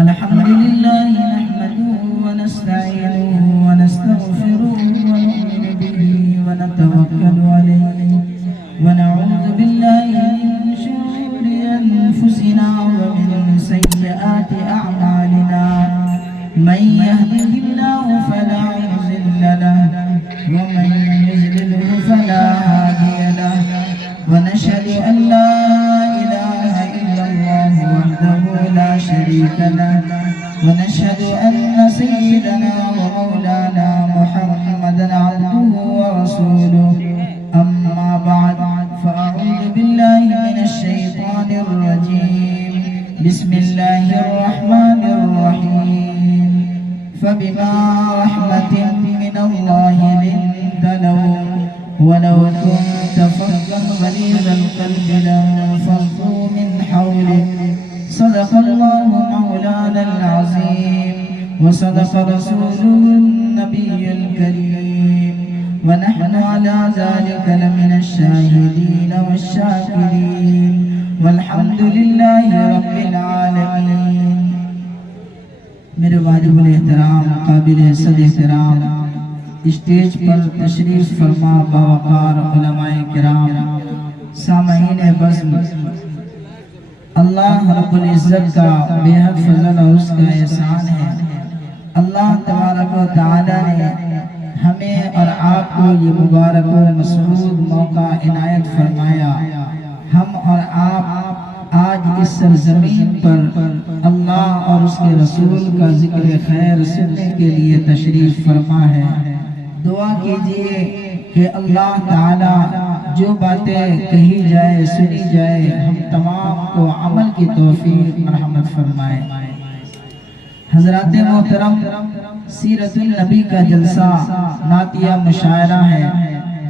الحمد لله نحمده ونستعينه ونستغفره ونؤمن به ونتوكل عليه ونعوذ بالله من شرور أنفسنا ومن سيئات أعمالنا من يهده الله فلا مضل له ومن يضلل فلا هادي له ونشهد أن لا إله إلا الله وحده لا شريك له ونشهد أن سيدنا ومولانا محمدا عبده ورسوله أما بعد فأعوذ بالله من الشيطان الرجيم بسم الله الرحمن الرحيم فبما رحمة من الله لنت لهم ولو كنت فظا غليظ القلب لانفضوا من حولك صدق الله مولانا العظيم وصدق رسوله النبي الكريم ونحن على ذلك لمن الشاهدين والشاكرين والحمد لله رب العالمين. میرے واجب الاحترام قابل عزت احترام اسٹیج پر تشریف فرما باوقار علماء کرام سامعین بزم، اللہ رب العزت کا بے حد فضل اور اس کا احسان ہے. اللہ تبارک و تعالی نے ہمیں اور آپ کو یہ مبارک و مسعود موقع عنایت فرمایا. ہم اور آپ آج اس سرزمین پر اللہ اور اس کے رسول کا ذکر خیر سننے کے لیے تشریف فرما ہے. دعا کیجئے کہ اللہ تعالی جو باتیں کہی جائے سنی جائے ہم تمام کو عمل کی توفیق مرحمت فرمائے. حضرات محترم، سیرت النبی کا جلسہ نعتیہ مشاعرہ ہے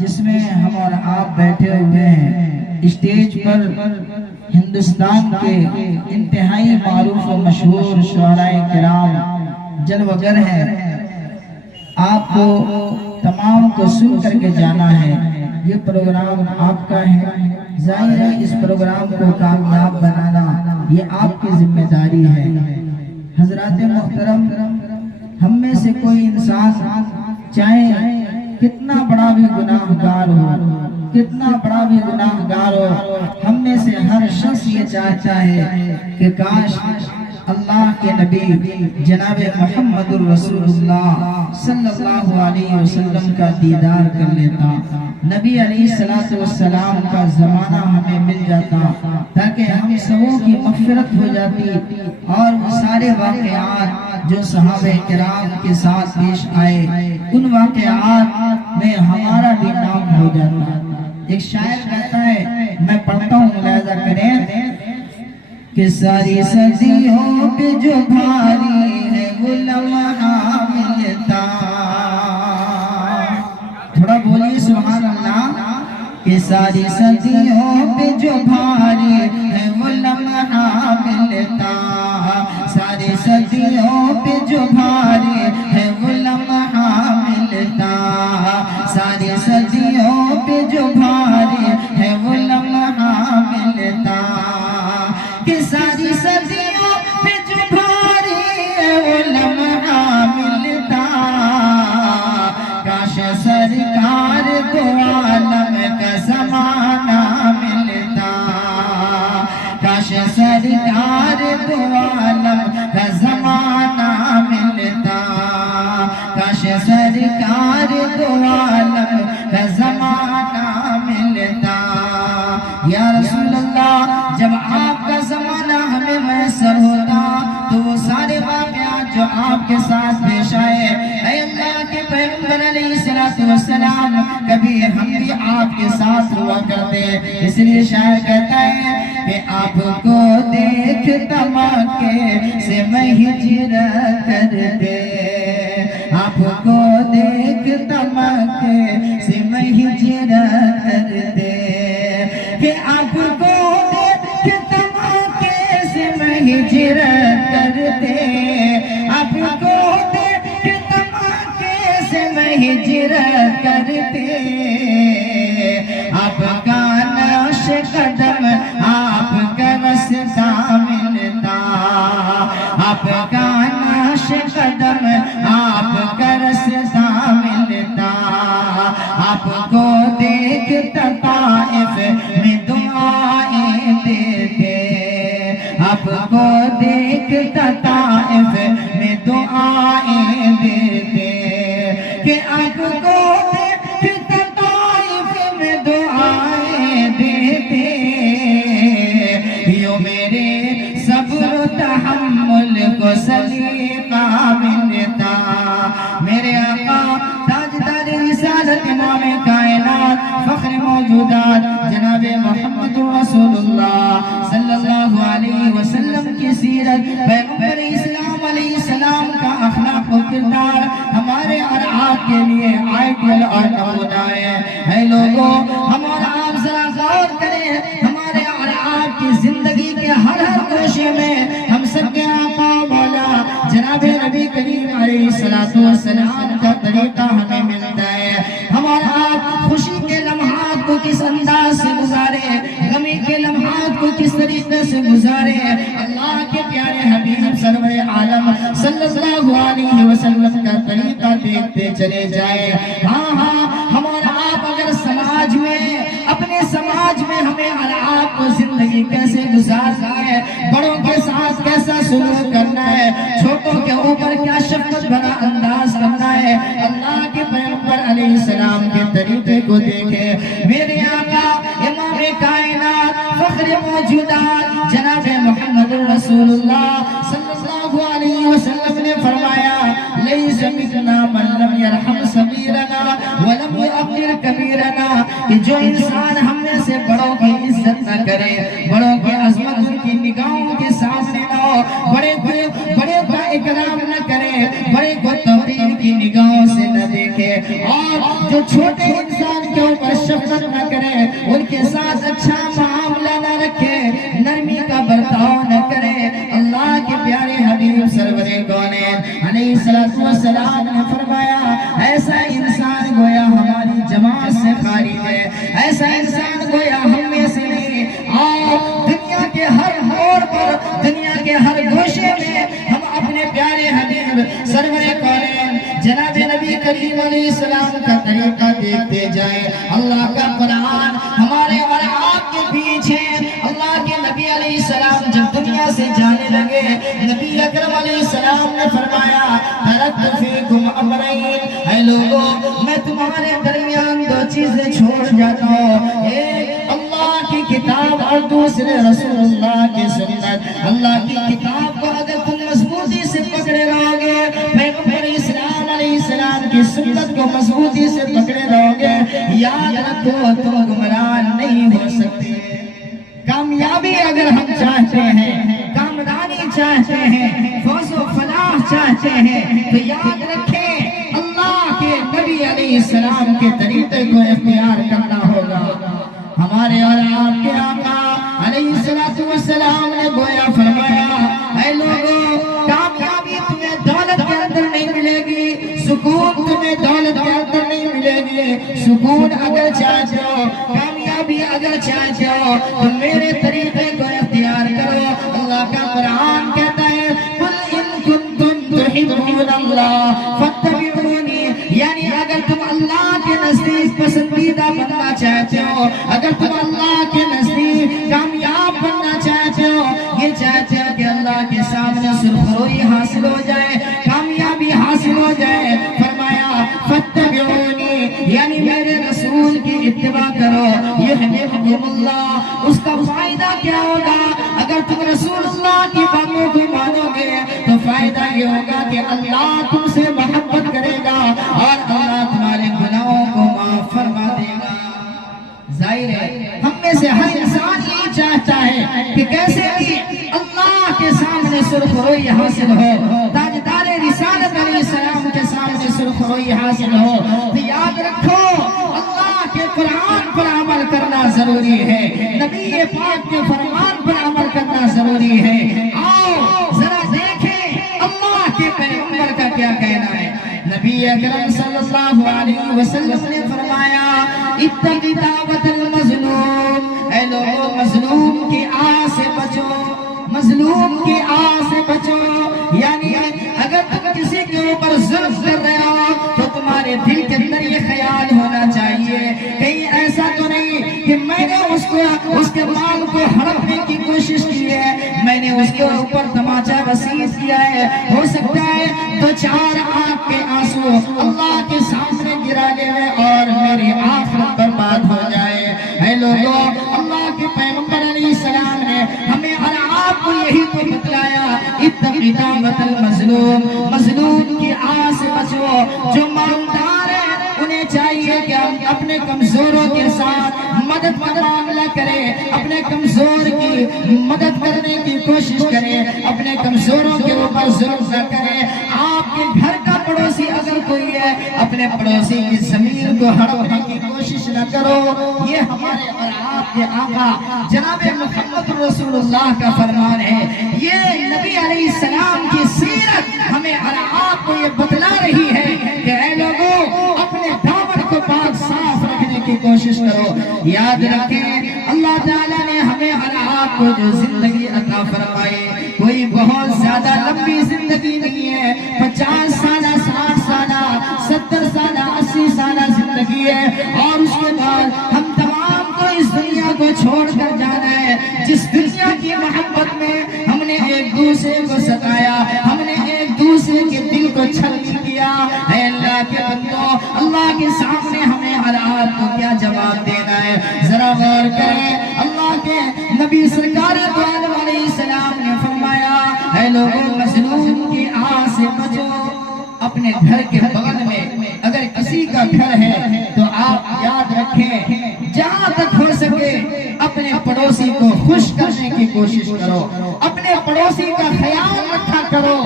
جس میں ہم اور آپ بیٹھے ہوئے ہیں. اسٹیج پر ہندوستان کے انتہائی معروف و مشہور شعراء کرام جلوگر ہیں. آپ کو تمام کو سن کر کے جانا ہے. یہ پروگرام آپ کا ہے. ظاہر ہے اس پروگرام کو کامیاب بنانا یہ آپ کی ذمہ داری ہے. حضرات محترم، ہم میں سے کوئی انسان چاہے کتنا بڑا بھی گناہ گار ہو، کتنا بڑا بھی گناہ گار ہو، ہم میں سے ہر شخص یہ چاہتا ہے کہ کاش اللہ کے نبی جناب محمد الرسول اللہ صلی اللہ علیہ وسلم کا دیدار کر لیتا، نبی علیہ السلام کا زمانہ ہمیں مل جاتا تاکہ ہم سبوں کی مغفرت ہو جاتی اور وہ سارے واقعات جو صحابہ کرام کے ساتھ پیش آئے ان واقعات میں ہمارا بھی نام ہو جاتا. ایک شاعر کہتا ہے، میں پڑھتا ہوں ملاحظہ کریں کہ ساری صدیوں پہ جو بھاری ہے وہ لمحہ ملتا. تھوڑا بولیے سبحان اللہ. کہ ساری صدیوں پہ جو بھاری ہے وہ لمحہ ملتا، ساری صدیوں پہ جو بھاری ہے وہ لمحہ ملتا، ساری صدیوں پہ جو بھاری ہے وہ لمحہ ملتا. کہ ساری صدیوں پہ جو بھاری ہے وہ لمحہ ملتا. کاش سرکار دو عالم کا زمانہ ملتا، کاش سرکار دو عالم کا زمانہ ملتا، کاش سرکار دو عالم کا زمانہ ملتا. یا رسول اللہ، جب آپ کا زمانہ ہمیں میسر ہوتا تو وہ سارے واقعات جو آپ کے ساتھ پیش آئے، اے اللہ کے پیغمبر علیہ السلام، کبھی ہم بھی آپ کے ساتھ ہوا کرتے. اس لیے شاعر کہتا ہے کہ آپ کو دیکھتا مکے سے میں ہجرت کرتے، آپ کو دیکھتا مکے سے میں ہجرت کرتے. کہ آپ کو دیکھتا مکے سے میں ہجرت کرتے، آپ کو دیکھتا مکے سے میں ہجرت کرتے. آپ کا نقش قدم، آپ کا رستہ ملتا، آپ کا نقش قدم آپ کا رستا ملتا آپ کو دیکھتا طائف میں دعائیں دیتے آپ کو دیکھتا طائف میں دعائیں دیتے کہ آپ کو دیکھتا طائف میں دعائیں دیتے یوں میرے صبر و تحمل کو سلیقہ ملتا میرے آقا تاجدار رسالت امام کائنات فخر موجودات جناب محمد رسول اللہ صلی اللہ علیہ وسلم کی سیرت پیغمبر اسلام علیہ السلام کا اخلاق و کردار ہمارے اور آپ کے لیے آئیڈیل اور نمونہ ہے لوگوں ہم اور آپ ذرا غور کریں ہمارے اور آپ کی زندگی کے ہر گوشے میں ہم سب کے آقا مولا جناب نبی کریم علیہ السلام کا طریقہ ہمیں ملتا ہے ہمارا آپ خوشی کے لمحات کو کس انداز سے گزارے غمی کے لمحات کو کس طریقے سے گزارے اللہ کے پیارے حبیب سرور عالم صلی اللہ علیہ وسلم کا طریقہ دیکھتے چلے جائے ہاں ہمارا آپ اگر سماج میں اپنے سماج میں ہمیں اور آپ کو زندگی کیسے گزارنا ہے بڑوں کے ساتھ کیسا سلوک کرنا ہے چھوٹوں کے اوپر کیا شفقت بھرا انداز کرنا ہے اللہ کے پیغمبر علیہ السلام کے طریقے کو دیکھے میرے آقا امام کائنات فخر موجودات جناب محمد رسول اللہ صلی اللہ علیہ وسلم نے فرمایا لیس منا من لم یرحم صغیرنا ولم یعقر کبیرنا کہ جو انسان ہم میں سے بڑوں کی عزت نہ کرے بڑوں کی عظمت ان کی نگاہوں کے سامنے نہ ہو بڑے کا اکرام نہ کرے بڑے کو توقیر کی نگاہوں سے نہ دیکھے اور جو چھوٹے انسان کے اوپر شفقت نہ کرے ان کے ساتھ اچھا معاملہ نہ رکھے نرمی کا برتاؤ نہ کرے اللہ کے پیارے حبیب سرور کونین علیہ السلام نے فرمایا ایسا انسان گویا ہماری جماعت سے خارج ہے ایسا انسان گویا ہم میں سے نہیں اور دنیا کے ہر موڑ پر دنیا کے ہر گوشے میں ہم اپنے پیارے حبیب سرور کونین جناب نبی کریم علیہ السلام کا طریقہ دیکھتے جائیں اللہ کا قرآن ہمارے اور آپ کے پیچھے اللہ کے نبی علیہ السلام جب دنیا سے جانے لگے نبی اکرم علیہ السلام نے فرمایا ترکت فیکم امرین اے لوگوں میں تمہارے درمیان دو چیزیں چھوڑ جاتا ہوں ایک اللہ کی کتاب اور دوسرے رسول اللہ کی سنت اللہ کی کتاب کو اگر تم مضبوطی سے پکڑے رہو گے پیغمبر اسلام علیہ السلام کی سنت کو مضبوطی سے پکڑے رہو گے یاد رکھو تم گمراہ نہیں ہو سکتے کامیابی اگر ہم چاہتے ہیں کامرانی چاہتے ہیں فوز و فلاح چاہتے ہیں تو یاد رکھیں اللہ کے نبی علیہ السلام کے طریقے کو اختیار کرنا ہوگا ہمارے اور آپ کے آقا علیہ السلام نے گویا فرمایا اے لوگوں کامیابی تمہیں دولت کے اندر نہیں ملے گی سکون تمہیں دولت کے اندر نہیں ملے گی سکون اگر چاہتے ہو کامیابی اگر چاہتے ہو تو میرے طریقے کو اختیار کرو اللہ کا قرآن کہتا ہے قل ان کنتم تحبون اللہ فاتبعونی یعنی اگر تم اللہ کے نزدیک پسندیدہ بننا چاہتے ہو اگر تم اللہ کے نزدیک کامیاب بننا چاہتے ہو یہ چاہتے ہو کہ اللہ کے سامنے سرخروئی حاصل ہو جائے کامیابی حاصل ہو جائے فرمایا فاتبعونی یعنی میرے رسول کی اتباع کرو یحببکم اللہ اس کا فائدہ کیا ہوگا اگر تم رسول اللہ کی باتوں کو مانو گے تو فائدہ یہ ہوگا کہ اللہ تم سے محبت کرے گا اور اللہ تمہارے گناہوں کو معاف فرما دے گا ظاہر ہے ہم میں سے ہر انسان یہ چاہتا ہے کہ کیسے بھی اللہ کے سامنے سرخروئی حاصل ہو تاجدار رسالت علیہ السلام کے سامنے سرخروئی حاصل ہو تو یاد رکھو اللہ کے قرآن پر عمل کرنا ضروری ہے نبی پاک کے فرمان پر عمل کرنا ضروری ہے آؤ ذرا دیکھیں اللہ کے پیغمبر کا کیا کہنا ہے نبی اکرم صلی اللہ علیہ وسلم نے فرمایا اتقی دعوت المظلوم اے لوگوں مظلوم کی آہ سے بچو مظلوم کی آہ سے بچو میں نے اس کے مال کو ہڑپنے کی کوشش کی ہے، میں نے اس کے اوپر تماچا رسید کیا ہے، ہو سکتا ہے تو 4 آنکھ کے آنسو اللہ کے سامنے گرا دے اور میری آخرت برباد ہو جائے۔ اے لوگوں، اللہ کے پیغمبر علیہ السلام نے ہمیں اور آپ کو یہی تو بتلایا، اتقی دعوت المظلوم، مظلوم کی آہ سے بچو۔ جو مالدار ہے انہیں چاہیے کہ ہم اپنے کمزوروں کے ساتھ مدد کا معاملہ کریں، اپنے کمزور کی مدد کرنے کی کوشش کریں، اپنے کمزوروں کے اوپر ظلم نہ کریں۔ آپ کے گھر کا پڑوسی اگر کوئی ہے، اپنے پڑوسی کی زمین کو ہڑپنے کی کوشش نہ کرو۔ یہ ہمارے اور آپ کے آقا جناب محمد رسول اللہ کا فرمان ہے۔ یہ نبی علیہ السلام کی سیرت ہمیں اور آپ کو یہ بتلا رہی ہے کہ اے لوگوں، اپنے دامن کو پاک صاف رکھنے کی کوشش کرو۔ یاد رکھیں، اللہ تعالیٰ نے ہمیں اور آپ کو جو زندگی عطا فرمائی، کوئی بہت زیادہ لمبی زندگی نہیں ہے، 50 سالہ، 60 سالہ، 70 سالہ، 80 سالہ زندگی ہے، اور اس کے بعد ہم تمام کو اس دنیا کو چھوڑ کر جانا ہے۔ جس دنیا کی محبت میں ہم نے ایک دوسرے کو ستایا، ہم نے ایک دوسرے کے دل کو چھلنی کیا، اے اللہ کے بندو، اللہ کے سامنے ہمیں اور آپ کو کیا جواب دینا ہے؟ ذرا غور کریں۔ اللہ کے نبی سرکار دو عالم علیہ السلام نے فرمایا، اے لوگوں، مظلوم کی آہ سے بچو۔ اپنے گھر کے بغل میں اگر کسی کا گھر ہے تو آپ یاد رکھیں، جہاں تک ہو سکے اپنے پڑوسی کو خوش کرنے کی کوشش کرو، اپنے پڑوسی کا خیال رکھا کرو۔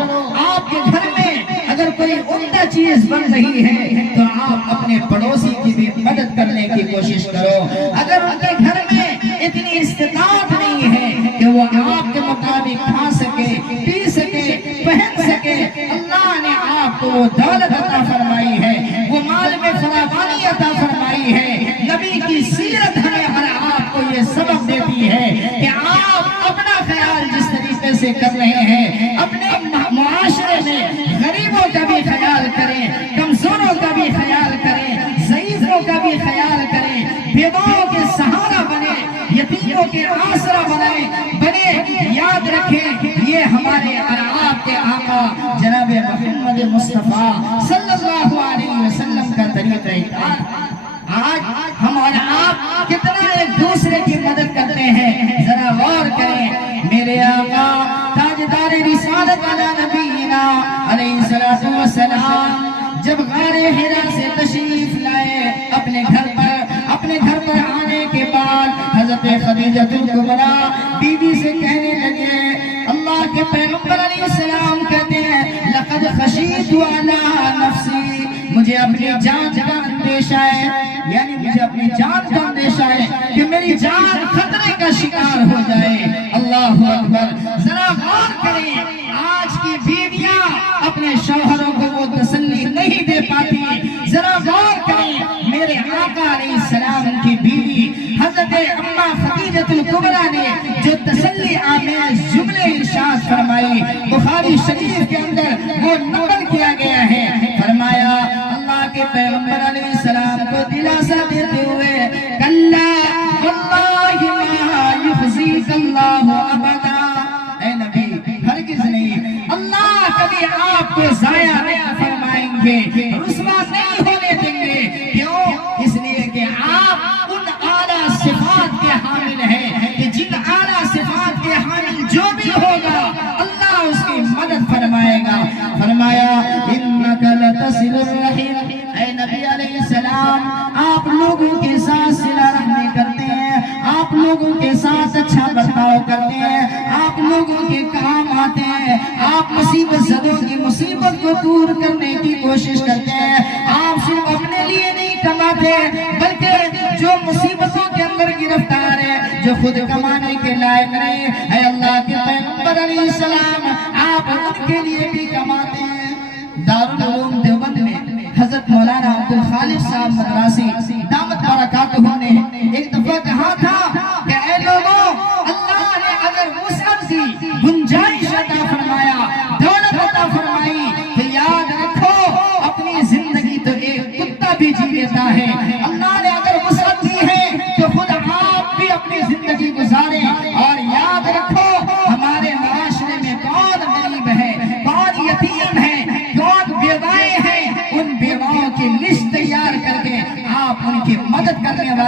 آپ کے گھر میں اگر کوئی عمدہ چیز بن رہی ہے تو آپ اپنے پڑوسی کی بھی مدد کرنے کی کوشش کرو۔ اگر ان کے گھر میں اتنی استطاعت نہیں ہے کہ وہ آپ کے مطابق کھا سکے، پی سکے، پہن سکے، اللہ نے آپ کو وہ دولت عطا فرمائی ہے، وہ مال میں فراوانی عطا فرمائی ہے۔ نبی کی سیرت ہمیں اور آپ کو یہ سبق دیتی ہے کہ آپ اپنا خیال جس طریقے سے کر رہے ہیں، اپنے معاشرے میں غریبوں کا بھی خیال کریں، کمزوروں کا بھی خیال کریں، ضعیفوں کا بھی خیال کریں، بیواؤں کے سہارا بنے، یتیموں کے آسرا بنے۔ یاد رکھیں، یہ ہمارے اور آپ کے آقا جناب محمد مصطفیٰ صلی اللہ علیہ وسلم کا طریقہ کار۔ آج ہم اور آپ کتنا ایک دوسرے کی مدد کرتے ہیں، ذرا غور کریں۔ میرے آقا تاجدار رسالت علی نبینا علیہ السلام جب غار حرا سے تشریف لائے، اپنے گھر پر آنے کے بعد حضرت خدیجہ الکبریٰ بیوی سے کہنے لگے، اللہ کے پیغمبر علیہ السلام کہتے ہیں، لقد خشیت علی نفسی، مجھے اپنی جان کا اندیشہ ہے، یعنی مجھے اپنی جان کا اندیشہ ہے کہ میری جان خطرے کا شکار ہو جائے۔ اللہ اکبر۔ ذرا غور کریں، آج کی بیویاں اپنے شوہروں کو وہ تسلی نہیں دے پاتی۔ ذرا غور کریں، میرے آقا علیہ السلام کی بیوی حضرت اماں خدیجہ الکبریٰ نے جو تسلی آمیز جملے ارشاد فرمائی، بخاری شریف کے اندر وہ نقل کیا گیا ہے۔ فرمایا، اللہ کے پیغمبر علیہ السلام کو دلاسا دیتے ہوئے، کلا واللہ ما یخزیک اللہ ابدا، اے نبی ہرگز نہیں، اللہ کبھی آپ کو ضائع نہیں فرمائیں گے، رسوا نہیں ہونے دیں گے۔ کیوں؟ اس لیے کہ آپ ان اعلیٰ صفات کے حامل ہیں کہ جن اعلیٰ صفات کے حامل جو بھی ہوگا اللہ اس کی مدد فرمائے گا۔ فرمایا، انک لتصل الرحم، اے نبی علیہ السلام آپ لوگوں کے ساتھ صلہ رحمی کرتے ہیں، آپ لوگوں کے ساتھ اچھا برتاؤ کرتے ہیں، آپ لوگوں کے کام آتے ہیں، آپ مصیبت زدوں کی مصیبت کو دور کرنے کی کوشش کرتے ہیں۔ آپ صرف اپنے لیے نہیں کماتے بلکہ جو مصیبتوں کے اندر گرفتار ہے، جو خود کمانے کے لائق نہیں، اے اللہ کے پیغمبر علیہ السلام آپ ان کے لیے بھی کماتے ہیں۔ دارالعلوم دیوبند میں حضرت مولانا عبدالخالق صاحب مدراسی دامت برکاتہ نے ایک دفعہ کہا تھا کہ اے لوگوں، اللہ نے اگر وسعت دی، گنجائش عطا فرمایا، دولت عطا فرمائی، تو یاد رکھو اپنی زندگی تو ایک کتا بھی جی لیتا ہے۔ اللہ نے اگر وسعت دی ہے تو خود آپ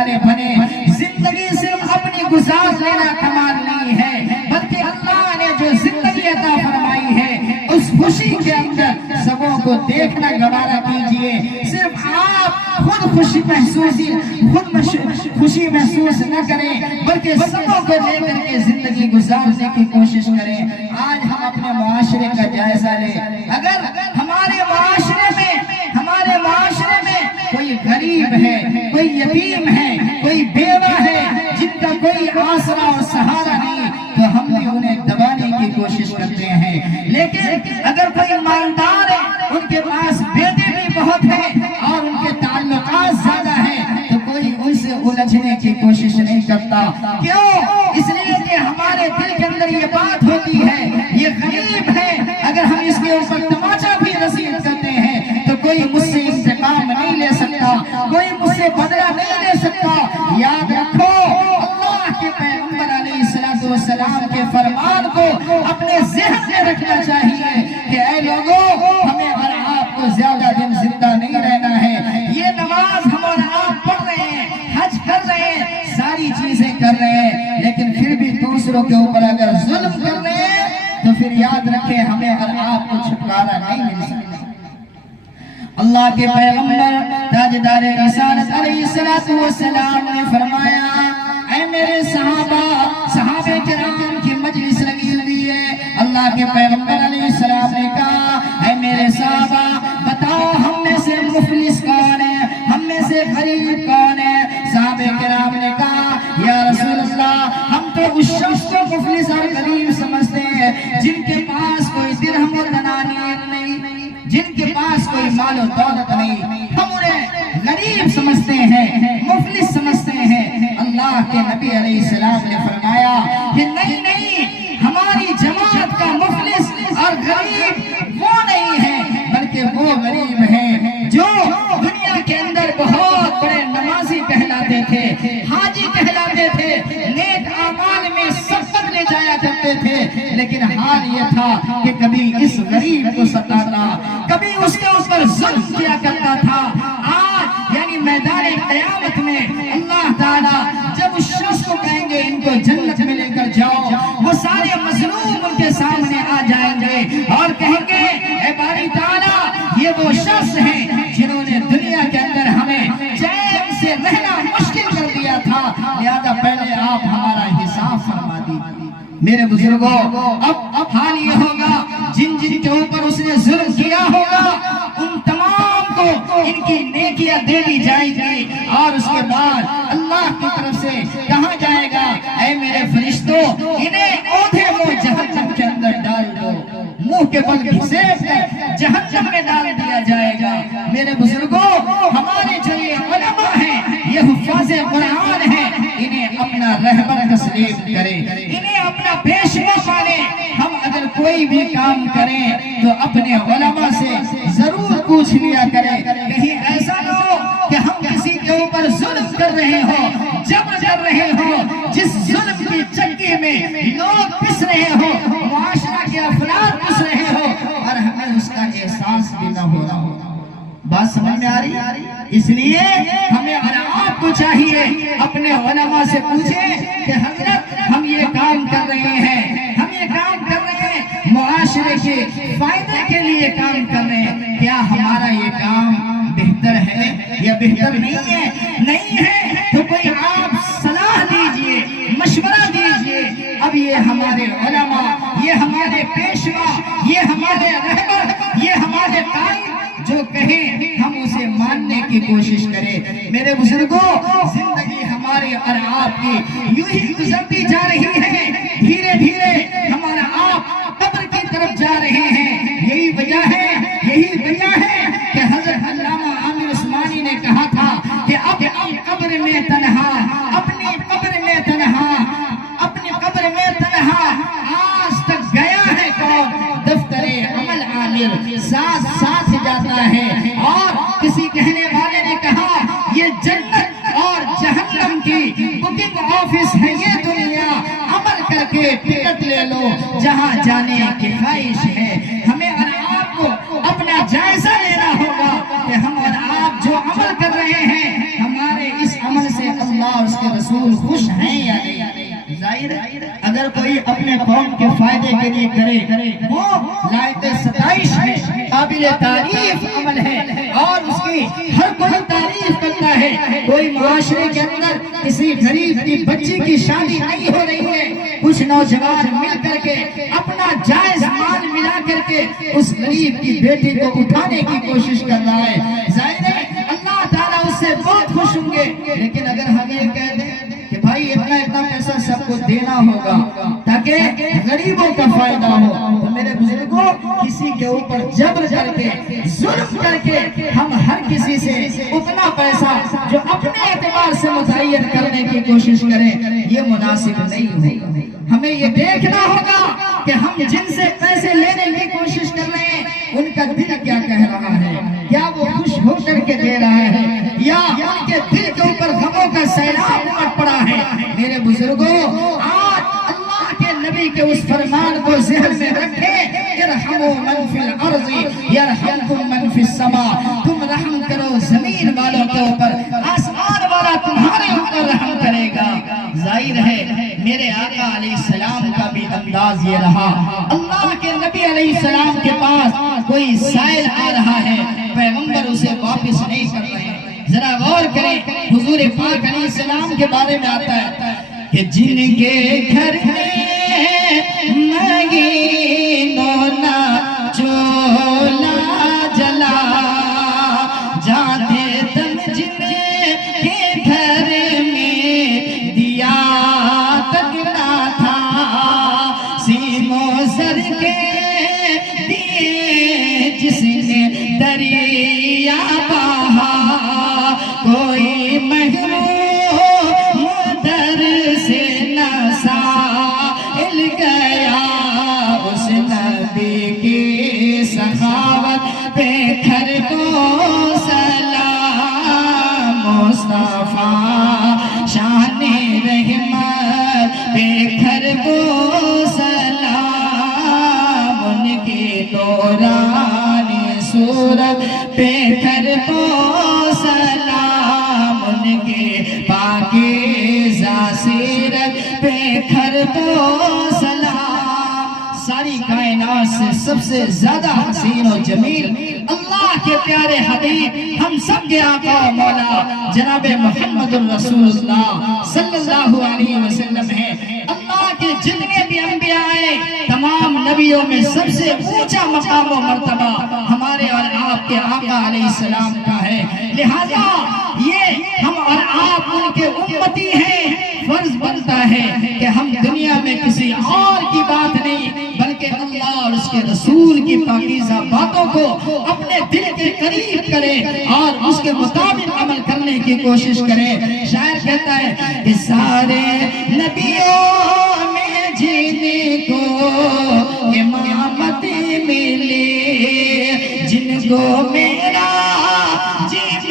والے بنے. زندگی صرف اپنی گزار لینا کمال نہیں ہے، بلکہ اللہ نے جو زندگی عطا فرمائی ہے اس خوشی کے اندر سبوں کو دیکھنا گوارا کیجئے. صرف آپ خود خوشی محسوس نہ کریں، بلکہ سبوں کو لے کر کے زندگی گزارنے کی کوشش کریں. آج ہم اپنے معاشرے کا جائزہ لیں. اگر ہمارے معاشرے میں کوئی غریب ہے، کوئی یتیم ہے، کوئی بیوہ ہے، جن کا کوئی آسرا اور سہارا نہیں، تو ہم بھی انہیں دبانے کی کوشش کرتے ہیں. لیکن اگر کوئی مالدار ہے، ان کے پاس بیٹے بھی بہت ہیں اور ان کے تعلقات زیادہ ہیں، تو کوئی ان سے الجھنے کی کوشش نہیں کرتا. کیوں؟ اس لیے کہ ہمارے دل کے اندر یہ بات ہوتی ہے یہ غریب ہے، اگر ہم اس کے اوپر تماچا بھی رسید کرتے ہیں تو کوئی مجھ سے انتقام نہیں لے سکتا، کوئی مجھ سے بدلہ نہیں لے سکتا. یاد رکھو، اللہ کے پیغمبر علیہ السلام کے فرمان کو اپنے ذہن میں رکھنا چاہیے کہ اے لوگوں، ہمیں اور آپ کو زیادہ دن زندہ نہیں رہنا ہے. یہ نماز ہم اور آپ پڑھ رہے ہیں، حج کر رہے ہیں، ساری چیزیں کر رہے ہیں، لیکن پھر بھی دوسروں کے اوپر اگر ظلم کر رہے ہیں تو پھر یاد رکھیں ہمیں اور آپ کو چھٹکارا نہیں مل سکتا. اللہ کے پیغمبر تاجدار رسالت علیہ السلام نے فرمایا، اے میرے صحابہ کرام کی مجلس لگی ہوئی ہے. اللہ کے پیغمبر علیہ السلام نے کہا، اے میرے صحابہ بتاؤ ہم میں سے مفلس کون ہے، ہم میں سے غریب کون ہے؟ صحابہ کرام نے کہا، یا رسول اللہ، ہم تو اس شخص کو مفلس اور غریب سمجھتے ہیں جن کے پاس کوئی درہم و دنانیر نہیں، جن کے پاس کوئی مال و دولت نہیں. ہم انہیں غریب سمجھتے ہیں، مفلس سمجھتے ہیں. اللہ کے نبی علیہ السلام نے فرمایا کہ نہیں، ہماری جماعت کا مفلس اور غریب وہ نہیں ہے، بلکہ وہ غریب ہیں جو دنیا کے اندر بہت بڑے نمازی کہلاتے تھے، حاجی کہلاتے تھے، نیک اعمال میں سبقت لے جایا کرتے تھے، لیکن حال یہ تھا کہ کبھی اس غریب کو ستاتا، کبھی اس کے اوپر ظلم کیا کرتا تھا. آج یعنی میدان قیامت میں اللہ تعالیٰ جب اس شخص کو کہیں گے ان کو جنت میں لے کر جاؤ، وہ سارے مظلوم ان کے سامنے آ جائیں گے اور کہیں گے، اے باری تعالیٰ، یہ وہ شخص ہیں جنہوں نے دنیا کے اندر ہمیں چین سے رہنا مشکل کر دیا تھا، لہذا پہلے آپ ہمارا حساب فرما دیجیے. میرے بزرگوں، اب حال یہ ہوگا جن کے اوپر اس نے ظلم کیا ہوگا ان تمام کو ان کی نیکیاں دے دی جائیں گی، اور اس کے بعد اللہ کی طرف سے کہا جائے گا، اے میرے فرشتوں، انہیں اوندھے منہ جہنم کے اندر ڈال دو. منہ کے بل گھسیٹ کر جہنم میں ڈال دیا جائے گا. میرے بزرگوں، ہمارے جو یہ علماء ہیں، یہ حفاظ قرآن ہیں، انہیں اپنا رہبر تسلیم کرے، انہیں اپنا پیشوا مانے. ہم اگر کوئی بھی کام کریں تو اپنے علماء سے ضرور پوچھ لیا کریں، کہیں ایسا نہ ہو کہ ہم کسی کے اوپر ظلم کر رہے ہوں، جبر کر رہے ہوں، جس ظلم کی چکی میں لوگ پس رہے ہوں، معاشرہ کے افراد پس رہے ہوں، اور ہمیں اس کا احساس بھی نہ ہو رہا ہو. بات سمجھ میں آ رہی؟ اس لیے ہمیں اور آپ کو چاہیے اپنے علماء سے پوچھیں کہ حضرت ہم یہ کام کر رہے ہیں، ہم یہ کام کر رہے ہیں معاشرے کے فائدے کے لیے کام کر رہے ہیں، کیا ہمارا یہ کام بہتر ہے یا بہتر نہیں ہے؟ نہیں ہے تو کوئی آپ صلاح دیجئے، مشورہ دیجئے. اب یہ ہمارے علماء، یہ ہمارے پیشوا، یہ ہمارے رہبر، یہ ہمارے قائد جو کہیں ہم اسے ماننے کی کوشش کریں. میرے بزرگوں، زندگی ہماری اور آپ کی یوں ہی گزرتی جا رہی ہے، دھیرے دھیرے ہمارا آپ قبر کی طرف جا رہے ہیں. یہی وجہ ہے کہ حضرت علامہ عامر عثمانی نے کہا تھا کہ اب قبر میں تنہا، اپنی قبر میں تنہا، اپنی قبر میں تنہا، آج تک گیا ہے کون؟ دفتر عمل عامر ساتھ ساتھ جاتا ہے. اور کسی کہنے والے نے کہا یہ جنت اور جہنم کی بکنگ آفس ہے یہ دنیا، عمل کر کے ٹکٹ لے لو جہاں جانے کی خواہش ہے. ہمیں اور آپ کو اپنا جائزہ لینا ہوگا کہ ہم اور آپ جو عمل کر رہے ہیں، ہمارے اس عمل سے اللہ کرے وہ لائق ستائش ہے، قابل تعریف عمل ہے، اور اس کی ہر کوئی تعریف کرتا ہے۔ کوئی معاشرے کے اندر کسی غریب کی بچی کی شادی نہیں ہو رہی ہے، کچھ نوجوان مل کر کے اپنا جائز مال ملا کر کے اس غریب کی بیٹی کو اٹھانے کی کوشش کر رہا ہے۔ ظاہر ہے اللہ تعالیٰ اس سے بہت خوش ہوں گے، لیکن اگر ہم یہ کہہ دیں کہ بھائی اتنا پیسہ سب کو دینا ہوگا تاکہ غریبوں کا فائدہ ہو، تو میرے بزرگوں کسی کے اوپر جبر کر کے ظلم کر کے ہم ہر کسی سے اتنا پیسہ جو اپنے اعتبار سے متعین کرنے کی کوشش کریں، یہ مناسب نہیں ہوگا۔ ہمیں یہ دیکھنا ہوگا کہ ہم جن سے پیسے لینے کی کوشش کر رہے ہیں ان کا دل کیا کہہ رہا ہے، کیا وہ خوش ہو کر کے دے رہا ہے یا ان کے دل کے اوپر غموں کا سیلاب امٹ پڑا ہے۔ میرے بزرگوں آج اللہ کے نبی کے اس فرمان کو ذہن میں رکھیں، ارحموا من فی الارض یرحمکم من فی السماء، تم رحم کرو زمین والوں کے اوپر، آسمان والا تمہارے اوپر رحم کرے گا۔ ظاہر ہے میرے آقا علیہ السلام کا بھی انداز یہ رہا، اللہ کے نبی علیہ السلام کے پاس کوئی سائل آ رہا ہے، پیغمبر اسے واپس نہیں کر رہے ہیں۔ ذرا غور کریں، حضور پاک علیہ السلام کے بارے میں آتا ہے کہ جن کے گھر میں مگینوں نہ چولا جلا، جاتے دم جن کے گھر میں دیا تک نہ تھا، سیموں سر کے دیے جس نے دریا بہا، کوئی محروم در سے نہ سائل گیا، اس نبی کی سخاوت پہ گھر کو سلام، مصطفیٰ شان رحمت پہ گھر کو سلام، ان کی نورانی صورت پہ گھر کو سلام، ان کے پاکیزہ سیرت پہ گھر کو سلام۔ ساری کائنات سے سب سے زیادہ حسین و جمیل اللہ کے پیارے حبیب ہم سب کے آقا و مولا جناب محمد الرسول اللہ صلی اللہ علیہ وسلم ہیں۔ اللہ کے جتنے بھی انبیاء آئے تمام نبیوں میں سب سے اونچا مقام و مرتبہ ہمارے اور آپ کے آقا علیہ السلام کا ہے، لہذا یہ ہم اور آپ ان کے امتی ہیں، فرض بنتا ہے کہ ہم دنیا میں کسی اور کی بات نہیں بلکہ اللہ اور اس کے رسول کی پاکیزہ باتوں کو اپنے دل کے قریب کریں اور اس کے مطابق عمل کرنے کی کوشش کریں۔ شاعر کہتا ہے کہ سارے نبیوں میں جن کو امامت ملی، جن کو میرا جن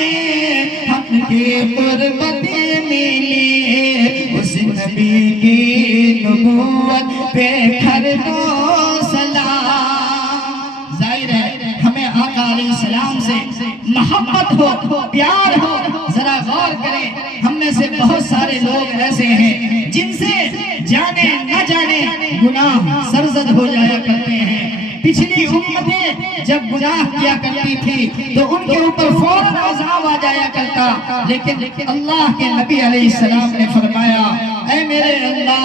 حق کی قربت ملی، اس نبی کی نبوت پہ گھر کو سلام۔ ظاہر ہے ہمیں آقا علیہ السلام سے محبت ہو، پیار ہو۔ ذرا غور کریں، ہم میں سے بہت سارے لوگ ایسے ہیں جن سے جانے نہ جانے گناہ سرزد ہو جایا کرتے ہیں۔ پچھلی امتیں جب گناہ کیا کرتی تھی تو ان کے اوپر فوراً عذاب آ جایا کرتا، لیکن اللہ کے نبی علیہ السلام نے فرمایا اے میرے اللہ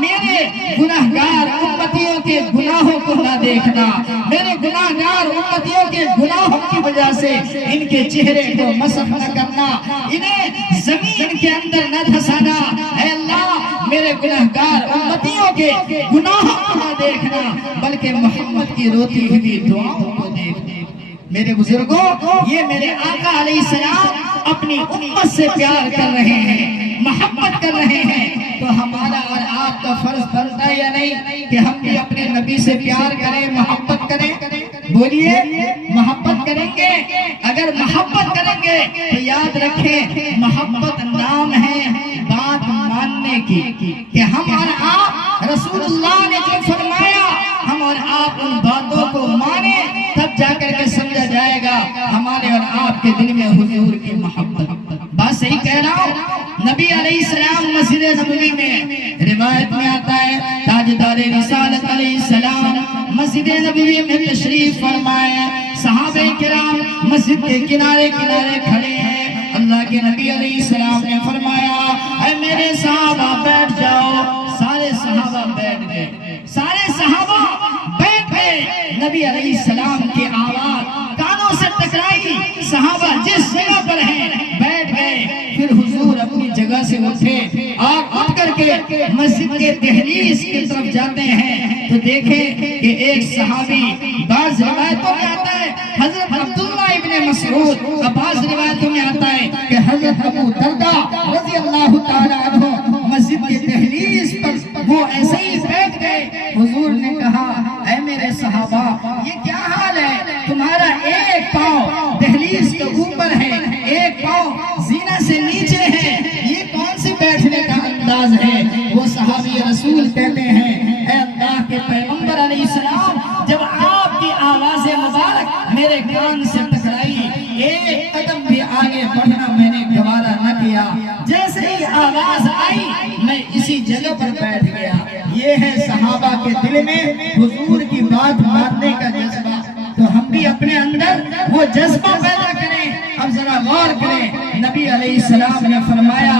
میرے گناہگار امتیوں کے گناہوں کو نہ دیکھنا، میرے گناہگار امتیوں کے گناہوں کی وجہ سے ان کے چہرے کو مسخ نہ کرنا، انہیں زمین کے اندر نہ دھسانا۔ اے اللہ میرے گناہگار امتیوں کے گناہوں کو نہ دیکھنا بلکہ محمد کی روتی ہوئی دعاؤں کو دیکھ۔ میرے بزرگوں یہ میرے آقا علیہ السلام اپنی امت سے پیار کر رہے ہیں، محبت کر رہے ہیں، تو ہمارا اور آپ کا فرض بنتا ہے یا نہیں کہ ہم بھی اپنے نبی سے پیار کریں، محبت کریں؟ بولیے محبت کریں گے؟ اگر محبت کریں گے تو یاد رکھیں محبت نام ہے بات ماننے کی، کہ ہم اور آپ رسول اللہ نے جو فرمایا ہم اور آپ ان باتوں کو مانیں، تب جا کر کے سمجھا جائے گا ہمارے اور آپ کے دل میں حضور کی محبت۔ بات صحیح کہہ رہا ہوں؟ نبی علیہ علیہ السلام مسجد نبوی میں روایت میں آتا ہے تاجدار رسالت علیہ السلام مسجد نبوی میں تشریف فرمائے، صحابہ کرام مسجد کے کنارے کنارے کھڑے ہیں۔ اللہ کے نبی علیہ السلام نے فرمایا اے میرے صحابہ بیٹھ جاؤ۔ سارے صحابہ بیٹھ گئے، سارے صحابہ بیٹھ گئے۔ نبی علیہ السلام کی آواز کانوں سے ٹکرائی، صحابہ جس جگہ پر ہیں بیٹھ گئے۔ پھر حضور اپنی جگہ سے اٹھے، اٹھ کر کے مسجد کے دہلیز کی طرف جاتے ہیں تو دیکھیں کہ ایک صحابی، بعض روایتوں میں آتا ہے حضرت عبداللہ ابن مسعود، بعض روایتوں میں آتا ہے کہ حضرت ابو درداء رضی اللہ تعالیٰ عنہ مسجد کے دہلیز پر وہ ایسے ہی بیٹھ گئے۔ حضور نے کہا اے میرے صحابہ یہ کیا حال ہے، تمہارا ایک پاؤں دہلیز کے اوپر ہے، ایک پاؤں زینہ سے نیچے ہے، یہ کون سی بیٹھنے کا انداز ہے؟ وہ صحابی رسول کہتے ہیں اے اللہ کے پیغمبر علیہ السلام، جب آپ کی آواز مبارک میرے کان سے ٹکرائی، ایک قدم بھی آگے بڑھنا میں نے گوارا نہ کیا، جیسے ہی آواز آئی میں اسی جگہ پر بیٹھ گیا۔ یہ ہے صحابہ کے دل میں حضور کی بات ماننے کا جذبہ۔ تو ہم بھی اپنے اندر وہ جذبہ پیدا کریں۔ اب ذرا غور کریں، نبی علیہ السلام نے فرمایا،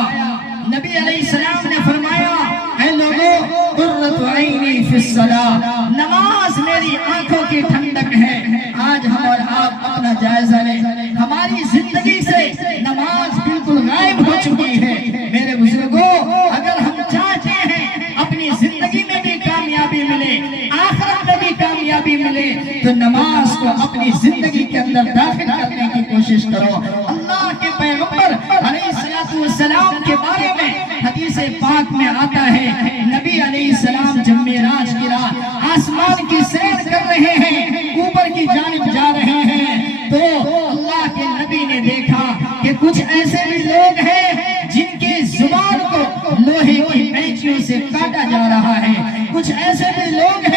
نبی علیہ السلام نے فرمایا اے لوگو قرۃ عینی فی الصلاۃ، نماز میری آنکھوں کی ٹھنڈک ہے۔ آج ہم اور آپ اپنا جائزہ لیں، ہماری زندگی سے نماز بالکل غائب ہو چکی ہے۔ میرے بزرگوں، اگر ہم چاہتے ہیں اپنی زندگی میں بھی کامیابی ملے، آخرت میں بھی کامیابی ملے، تو نماز کو اپنی زندگی کے اندر داخل کرنے کی کوشش کرو۔ اللہ کے پیغمبر علیہ السلام کے بارے میں حدیث پاک میں آتا ہے، نبی علیہ السلام جب معراج کی رات آسمان کی سیر کر رہے ہیں، اوپر کی جانب جا رہے ہیں، تو اللہ کے نبی نے دیکھا کہ کچھ ایسے بھی لوگ ہیں جن کی زبان کو لوہے کی قینچیوں سے کاٹا جا رہا ہے، کچھ ایسے بھی لوگ